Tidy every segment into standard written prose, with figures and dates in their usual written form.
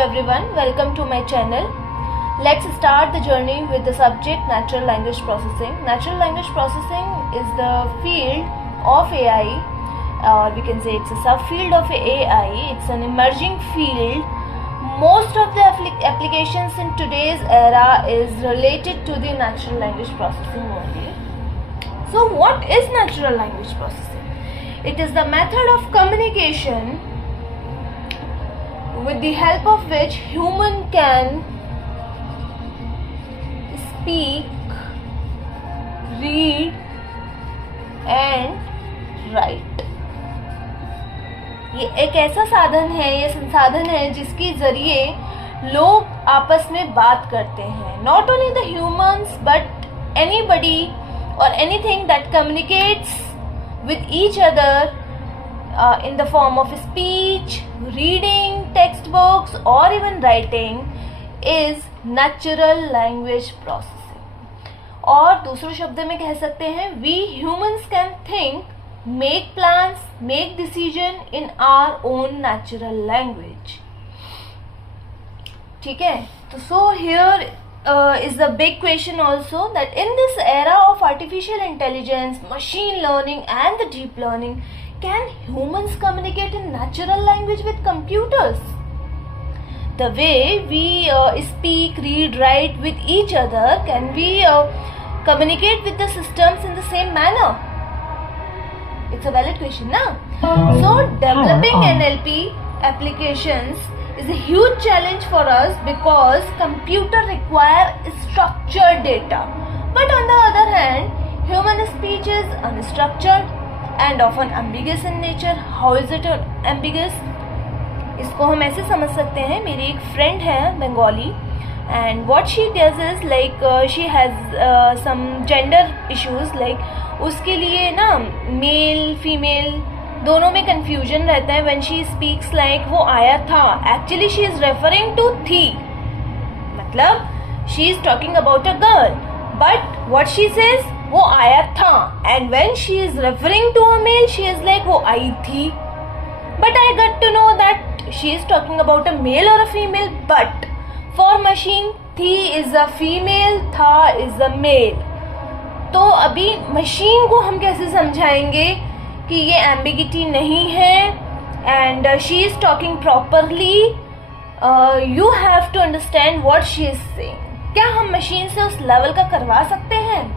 everyone, welcome to my channel. Let's start the journey with the subject natural language processing. Natural language processing is the field of AI, or we can say it's a subfield of AI. It's an emerging field. Most of the applications in today's era is related to the natural language processing only. So what is natural language processing? It is the method of communication with the help of which human can speak, read and write. ये एक ऐसा साधन है, ये संसाधन है जिसके जरिए लोग आपस में बात करते हैं. Not only the humans but anybody or anything that communicates with each other in the form of speech, reading, textbooks or even writing is natural language processing. और दूसरे शब्द में कह सकते हैं we humans can think, make plans, make decision in our own natural language. ठीक है, तो so here is the big question also that in this era of artificial intelligence, machine learning and the deep learning, can humans communicate in natural language with computers? The way we speak, read, write with each other, can we communicate with the systems in the same manner? It's a valid question, na? So developing NLP applications is a huge challenge for us because computer require structured data. But on the other hand, human speech is unstructured and often ambiguous in nature. How is it ambiguous? इसको हम ऐसे समझ सकते हैं. मेरी एक friend है Bengali and what she does is like she has some gender issues, like उसके लिए ना मेल फीमेल दोनों में confusion रहता है. when she speaks like वो आया था, actually she is referring to थी, मतलब she is talking about a girl, but what she says वो आया था, and when she is referring to a male she is like वो आई थी. But I got to know that she is talking about a male or a female, but for machine थी is a female, था is a male. तो अभी machine को हम कैसे समझाएंगे कि ये एम्बिगिटी नहीं है and she is talking properly. You have to understand what she is saying. क्या हम मशीन से उस लेवल का करवा सकते हैं?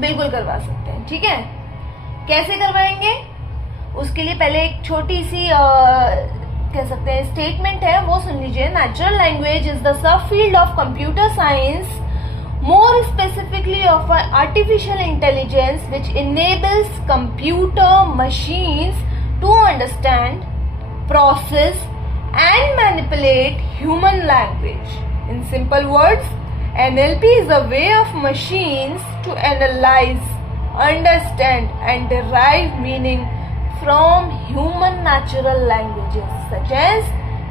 बिल्कुल करवा सकते हैं. ठीक है, कैसे करवाएंगे? उसके लिए पहले एक छोटी सी कह सकते हैं स्टेटमेंट है, वो सुन लीजिए. Natural language is the sub field of computer science, more specifically of artificial intelligence, which enables computer machines to understand, process and manipulate human language. In simple words, NLP is a way of machines to analyze, understand and derive meaning from human natural languages such as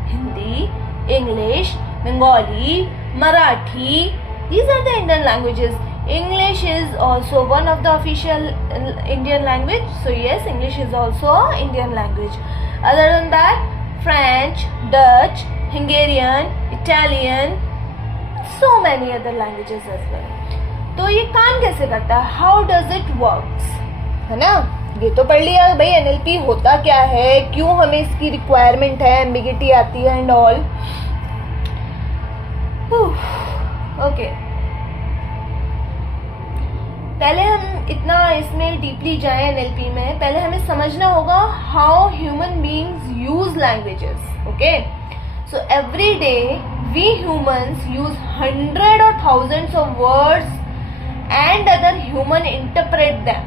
Hindi, English, Bengali, Marathi. These are the Indian languages. English is also one of the official Indian language. So yes, English is also an Indian language. Other than that, French, Dutch, Hungarian, Italian, so many other languages as well. तो ये काम कैसे करता है? How does it works? है ना? ये तो पढ़ लिया भाई NLP होता क्या है, क्यों हमें इसकी रिक्वायरमेंट है, एम्बिगिटी आती है एंड ऑल. ओके, पहले हम इतना इसमें डीपली जाएं NLP में, पहले हमें समझना होगा how human beings use languages. Okay, so every day we humans use 100 or thousands of words and other human interpret them.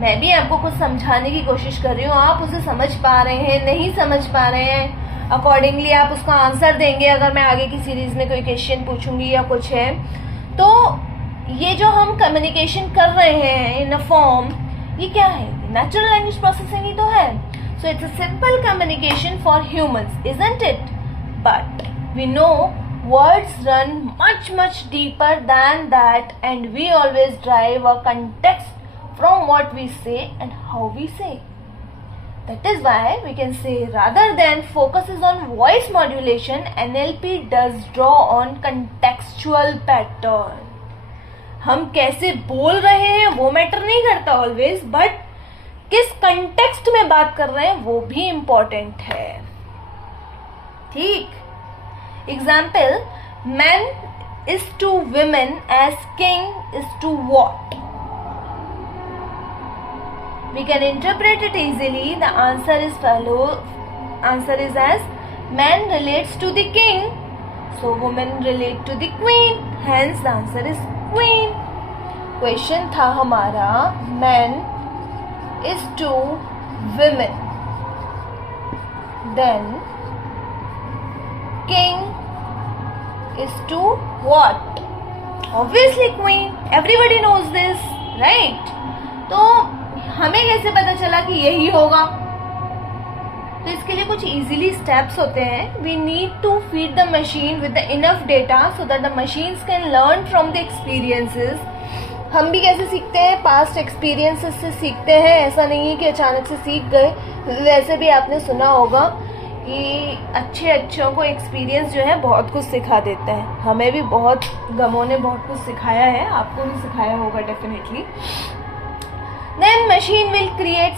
मैं भी आपको कुछ समझाने की कोशिश कर रही हूँ, आप उसे समझ पा रहे हैं, नहीं समझ पा रहे हैं, अकॉर्डिंगली आप उसका आंसर देंगे अगर मैं आगे की सीरीज में कोई क्वेश्चन पूछूंगी या कुछ है. तो ये जो हम कम्युनिकेशन कर रहे हैं इन अ फॉर्म, ये क्या है? नेचुरल लैंग्वेज प्रोसेसिंग ही तो है. So it's a simple communication for humans, isn't it? But we know words run much deeper than that and we always drive a context from what we say and how we say. That is why we can say rather than focuses on voice modulation, NLP does draw on contextual pattern. हम कैसे बोल रहे हैं वो matter नहीं करता always, but किस context में बात कर रहे हैं वो भी इंपॉर्टेंट है. ठीक. Example, man is to women as king is to what. We can interpret it easily. The answer is as man relates to the king, so women relate to the queen. Hence the answer is queen. Question था हमारा man is to women, then king is to what? Obviously queen. Everybody knows this, right? तो हमें कैसे पता चला कि यही होगा? तो इसके लिए कुछ इजीली स्टेप्स होते हैं. We need to feed the machine with the enough data so that the machines can learn from the experiences. हम भी कैसे सीखते हैं? पास्ट एक्सपीरियंसेस से सीखते हैं. ऐसा नहीं है कि अचानक से सीख गए. वैसे भी आपने सुना होगा कि अच्छों को एक्सपीरियंस जो है बहुत कुछ सिखा देता है. हमें भी बहुत गमों ने बहुत कुछ सिखाया है, आपको भी सिखाया होगा definitely. Then machine will create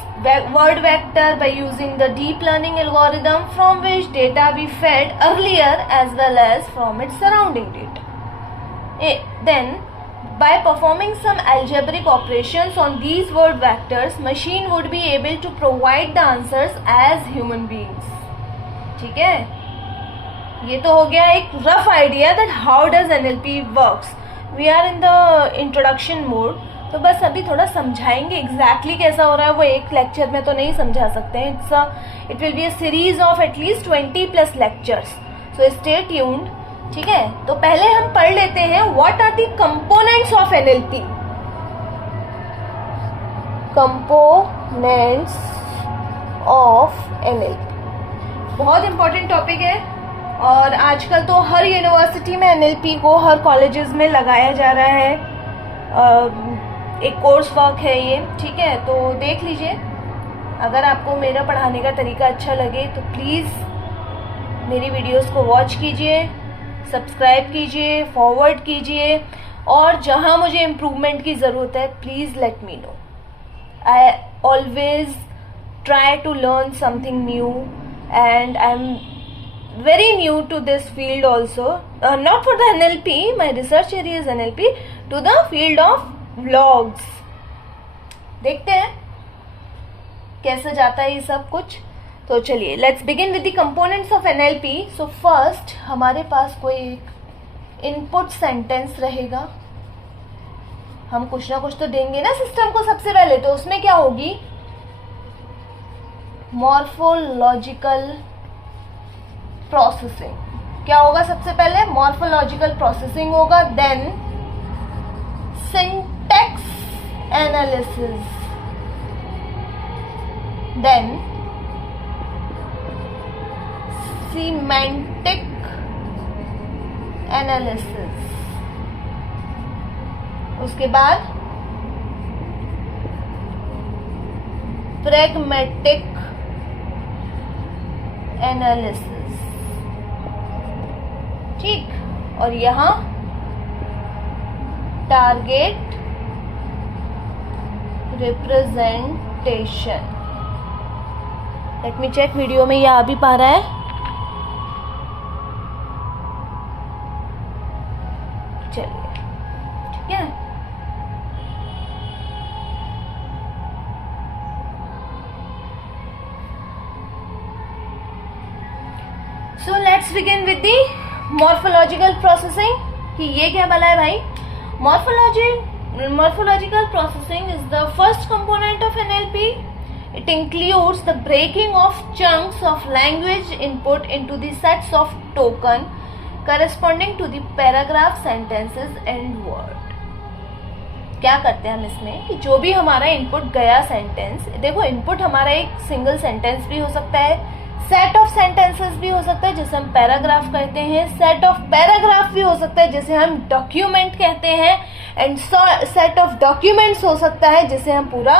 word vector by using the deep learning algorithm from which data we fed earlier as well as from its surrounding data. Then by performing some algebraic operations on these word vectors, machine would be able to provide the answers as human beings. ठीक है, ये तो हो गया एक rough idea that how does NLP works. We are in the introduction mode. तो बस अभी थोड़ा समझाएंगे एग्जैक्टली कैसा हो रहा है. वो एक लेक्चर में तो नहीं समझा सकते हैं. It will be a series of at least 20+ lectures, so stay tuned. ठीक है, तो पहले हम पढ़ लेते हैं what are the components of NLP. Components of NLP बहुत इंपॉर्टेंट टॉपिक है और आजकल तो हर यूनिवर्सिटी में एनएलपी को हर कॉलेजेस में लगाया जा रहा है. एक कोर्स वर्क है ये. ठीक है, तो देख लीजिए. अगर आपको मेरा पढ़ाने का तरीका अच्छा लगे तो प्लीज़ मेरी वीडियोस को वॉच कीजिए, सब्सक्राइब कीजिए, फॉरवर्ड कीजिए, और जहां मुझे इम्प्रूवमेंट की ज़रूरत है please let me know. I always try to learn something new and I am very new to this field also, not for the NLP, my research area is NLP, to the field of vlogs. देखते हैं कैसे जाता है ये सब कुछ. तो चलिए let's begin with the components of NLP. So first हमारे पास कोई एक इनपुट सेंटेंस रहेगा. हम कुछ ना कुछ तो देंगे ना सिस्टम को सबसे पहले. तो उसमें क्या होगी? Morphological processing. क्या होगा सबसे पहले? मॉर्फोलॉजिकल प्रोसेसिंग होगा. Then syntax analysis, then semantic analysis, उसके बाद प्रैग्मेटिक एनालिसिस. ठीक, और यहां target representation. Let me check video में ये आ भी पा रहा है. चलिए ठीक है. So let's begin with the morphological processing. कि ये क्या भला है भाई? Morphological processing is the first component of NLP. It includes the breaking of chunks of language input into the sets of token corresponding to the paragraph, sentences and word. क्या करते हैं हम इसमें कि जो भी हमारा इनपुट गया सेंटेंस, देखो इनपुट हमारा एक सिंगल सेंटेंस भी हो सकता है, सेट ऑफ सेंटेंसेस भी हो सकता है जिसे हम पैराग्राफ कहते हैं, सेट ऑफ पैराग्राफ भी हो सकता है जिसे हम डॉक्यूमेंट कहते हैं, एंड सेट ऑफ डॉक्यूमेंट्स हो सकता है जिसे हम पूरा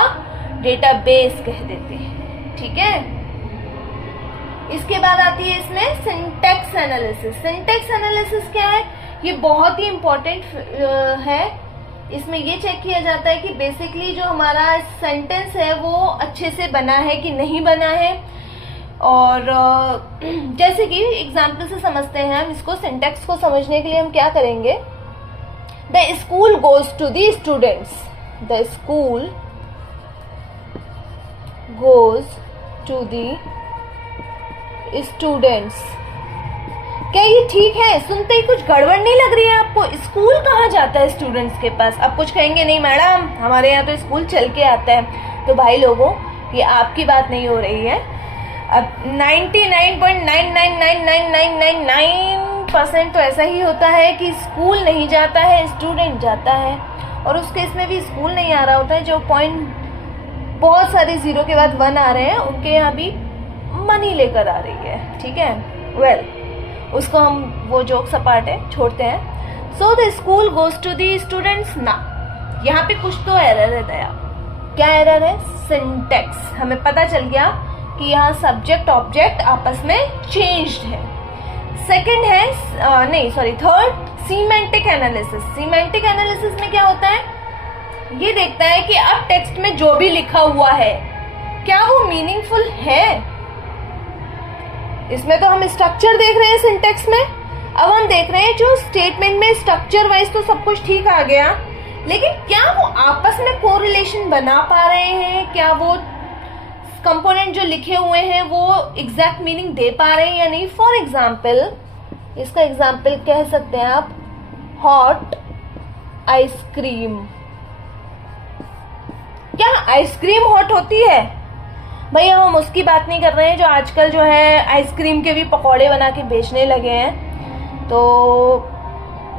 डेटाबेस कह देते हैं. ठीक है। इसके बाद आती है इसमें सिंटैक्स एनालिसिस। सिंटैक्स एनालिसिस क्या है? ये बहुत ही इंपॉर्टेंट है। इसमें ये चेक किया जाता है कि बेसिकली जो हमारा सेंटेंस है वो अच्छे से बना है कि नहीं बना है। और जैसे कि एग्जाम्पल से समझते हैं हम इसको। सिंटैक्स को समझने के लिए हम क्या करेंगे? The school goes to the students. The school goes to the students. क्या ये ठीक है? सुनते ही कुछ गड़बड़ नहीं लग रही है आपको? स्कूल कहाँ जाता है स्टूडेंट्स के पास? अब कुछ कहेंगे नहीं मैडम, हमारे यहाँ तो स्कूल चल के आता है। तो भाई लोगों, ये आपकी बात नहीं हो रही है। अब 99.9999999% तो ऐसा ही होता है कि स्कूल नहीं जाता है, स्टूडेंट जाता है। और उस केस में भी स्कूल नहीं आ रहा होता है। जो पॉइंट बहुत सारे जीरो के बाद 1 आ रहे हैं, उनके यहाँ भी मनी लेकर आ रही है। ठीक है, वेल उसको हम वो जोक सपाट है, छोड़ते हैं। So the school goes to the students ना। यहाँ पे कुछ तो एरर है दया। क्या एरर है? सिंटैक्स। हमें पता चल गया कि यहाँ सब्जेक्ट ऑब्जेक्ट आपस में चेंज्ड है। सेकंड है third, semantic analysis. Semantic analysis में क्या होता है? ये देखता है कि अब टेक्स्ट में जो भी लिखा हुआ है क्या वो मीनिंगफुल है। इसमें तो हम स्ट्रक्चर देख रहे हैं सिंटेक्स में। अब हम देख रहे हैं जो स्टेटमेंट में स्ट्रक्चर वाइज तो सब कुछ ठीक आ गया, लेकिन क्या वो आपस में कोरिलेशन बना पा रहे हैं? क्या वो कंपोनेंट जो लिखे हुए हैं वो एग्जैक्ट मीनिंग दे पा रहे हैं या नहीं? फॉर एग्जाम्पल, इसका एग्जाम्पल कह सकते हैं आप हॉट आइसक्रीम। क्या आइसक्रीम हॉट होती है? भैया हम उसकी बात नहीं कर रहे हैं जो आजकल जो है आइसक्रीम के भी पकौड़े बना के बेचने लगे हैं। तो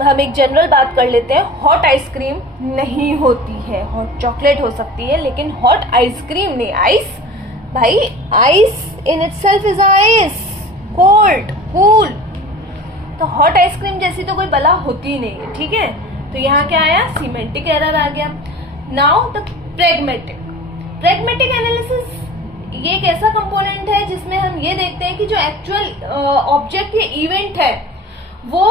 हम एक जनरल बात कर लेते हैं। हॉट आइसक्रीम नहीं होती है। हॉट चॉकलेट हो सकती है, लेकिन हॉट आइसक्रीम नहीं। आइस भाई, ice in itself is ice, cold, cool. तो हॉट आइसक्रीम जैसी तो कोई बला होती नहीं है। ठीक है, तो यहाँ क्या आया? सीमेंटिक एरर आ गया। Now the pragmatic. Pragmatic analysis ये एक ऐसा कंपोनेंट है जिसमें हम ये देखते हैं कि जो एक्चुअल ऑब्जेक्ट या इवेंट है वो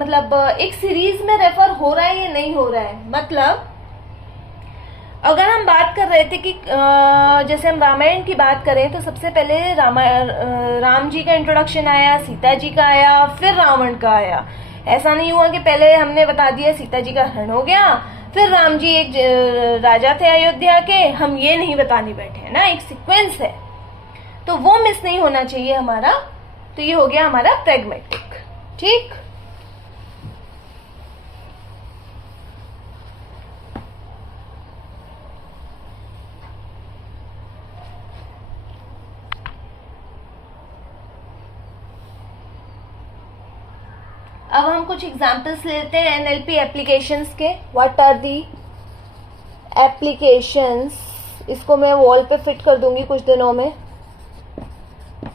मतलब एक सीरीज में रेफर हो रहा है या नहीं हो रहा है। मतलब अगर हम बात कर रहे थे कि जैसे हम रामायण की बात करें तो सबसे पहले राम जी का इंट्रोडक्शन आया, सीता जी का आया, फिर रावण का आया। ऐसा नहीं हुआ कि पहले हमने बता दिया सीता जी का हरण हो गया, फिर राम जी एक राजा थे अयोध्या के, हम ये नहीं बताने बैठे हैं ना। एक सीक्वेंस है, तो वो मिस नहीं होना चाहिए हमारा। तो ये हो गया हमारा प्रैग्मेटिक। ठीक, अब हम कुछ एग्जाम्पल्स लेते हैं एनएलपी एप्लीकेशंस के। What are the applications? इसको मैं वॉल पे फिट कर दूंगी कुछ दिनों में,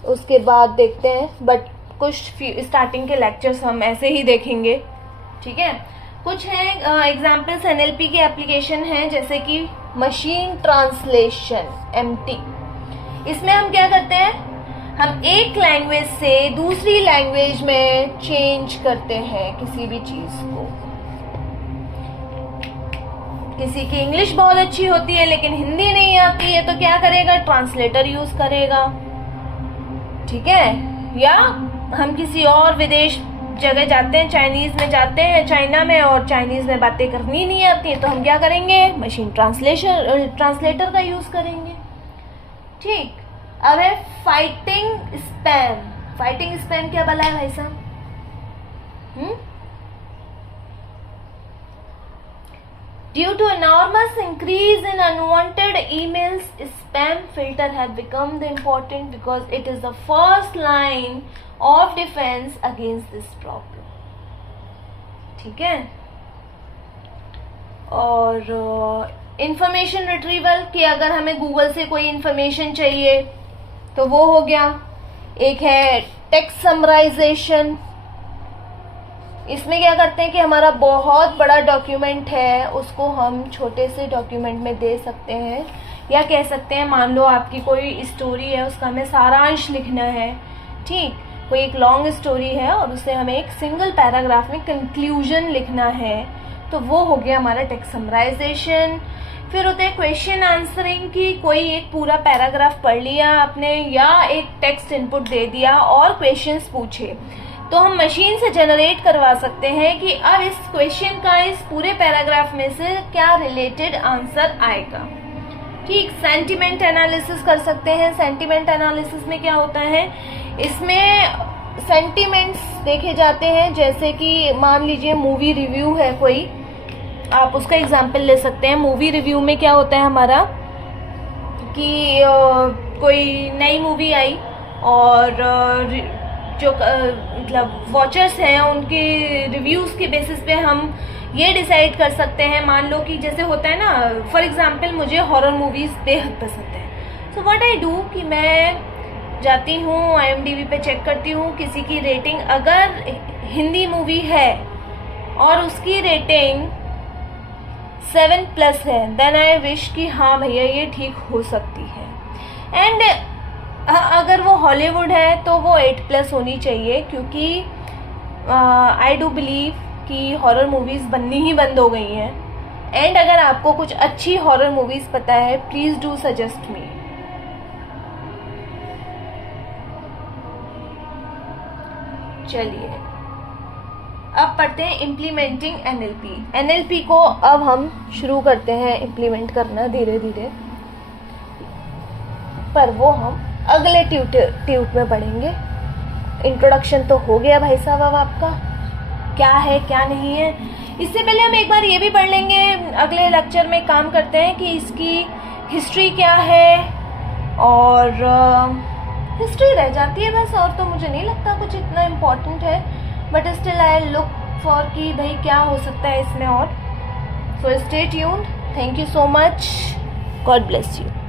उसके बाद देखते हैं। बट कुछ स्टार्टिंग के लेक्चर्स हम ऐसे ही देखेंगे। ठीक है, कुछ हैं एग्जाम्पल्स एनएलपी के एप्लीकेशन हैं, जैसे कि मशीन ट्रांसलेशन, एमटी। इसमें हम क्या करते हैं? हम एक लैंग्वेज से दूसरी लैंग्वेज में चेंज करते हैं किसी भी चीज को। किसी की इंग्लिश बहुत अच्छी होती है लेकिन हिंदी नहीं आती है, तो क्या करेगा? ट्रांसलेटर यूज करेगा। ठीक है, या हम किसी और विदेश जगह जाते हैं, चाइनीज में जाते हैं, चाइना में, और चाइनीज में बातें करनी नहीं आती है, तो हम क्या करेंगे? मशीन ट्रांसलेटर का यूज करेंगे। ठीक, अब है फाइटिंग स्पैम। फाइटिंग स्पैम क्या भला है भाई साहब? Due to enormous increase in unwanted emails, spam filter have become the important because it is the first line of defense against this problem. ठीक है, और इंफॉर्मेशन रिट्रीवल कि अगर हमें गूगल से कोई इंफॉर्मेशन चाहिए तो वो हो गया। एक है टेक्स्ट समराइजेशन। इसमें क्या करते हैं कि हमारा बहुत बड़ा डॉक्यूमेंट है, उसको हम छोटे से डॉक्यूमेंट में दे सकते हैं, या कह सकते हैं मान लो आपकी कोई स्टोरी है, उसका हमें सारांश लिखना है, ठीक, कोई एक लॉन्ग स्टोरी है और उसे हमें एक सिंगल पैराग्राफ में कंक्लूजन लिखना है, तो वो हो गया हमारा टेक्स्ट समराइजेशन। फिर होता है क्वेश्चन आंसरिंग की, कोई एक पूरा पैराग्राफ पढ़ लिया आपने या एक टेक्स्ट इनपुट दे दिया और क्वेश्चंस पूछे, तो हम मशीन से जनरेट करवा सकते हैं कि अब इस क्वेश्चन का इस पूरे पैराग्राफ में से क्या रिलेटेड आंसर आएगा, ठीक। सेंटिमेंट एनालिसिस कर सकते हैं। सेंटिमेंट एनालिसिस में क्या होता है, इसमें सेंटिमेंट्स देखे जाते हैं, जैसे कि मान लीजिए मूवी रिव्यू है कोई, आप उसका एग्जाम्पल ले सकते हैं। मूवी रिव्यू में क्या होता है हमारा कि कोई नई मूवी आई और जो मतलब वॉचर्स हैं उनके रिव्यूज़ के बेसिस पे हम ये डिसाइड कर सकते हैं। मान लो कि जैसे होता है ना, फॉर एग्जांपल मुझे हॉरर मूवीज़ बेहद पसंद है, सो व्हाट आई डू कि मैं जाती हूँ IMDb पे चेक करती हूँ किसी की रेटिंग, अगर हिंदी मूवी है और उसकी रेटिंग 7+ है, देन आई विश कि हाँ भैया ये ठीक हो सकती है। एंड अगर वो हॉलीवुड है तो वो 8+ होनी चाहिए, क्योंकि आई डू बिलीव कि हॉरर मूवीज़ बननी ही बंद हो गई हैं। एंड अगर आपको कुछ अच्छी हॉरर मूवीज़ पता है, प्लीज़ डू सजेस्ट मी। चलिए अब पढ़ते हैं इम्प्लीमेंटिंग NLP को अब हम शुरू करते हैं इम्प्लीमेंट करना धीरे धीरे, पर वो हम अगले ट्यूट में पढ़ेंगे। इंट्रोडक्शन तो हो गया भाई साहब अब आपका, क्या है क्या नहीं है। इससे पहले हम एक बार ये भी पढ़ लेंगे, अगले लेक्चर में काम करते हैं कि इसकी हिस्ट्री क्या है, और हिस्ट्री रह जाती है बस, और तो मुझे नहीं लगता कुछ इतना इम्पोर्टेंट है, but still I look for कि भाई क्या हो सकता है इसमें और। सो stay tuned, thank you so much, God bless you.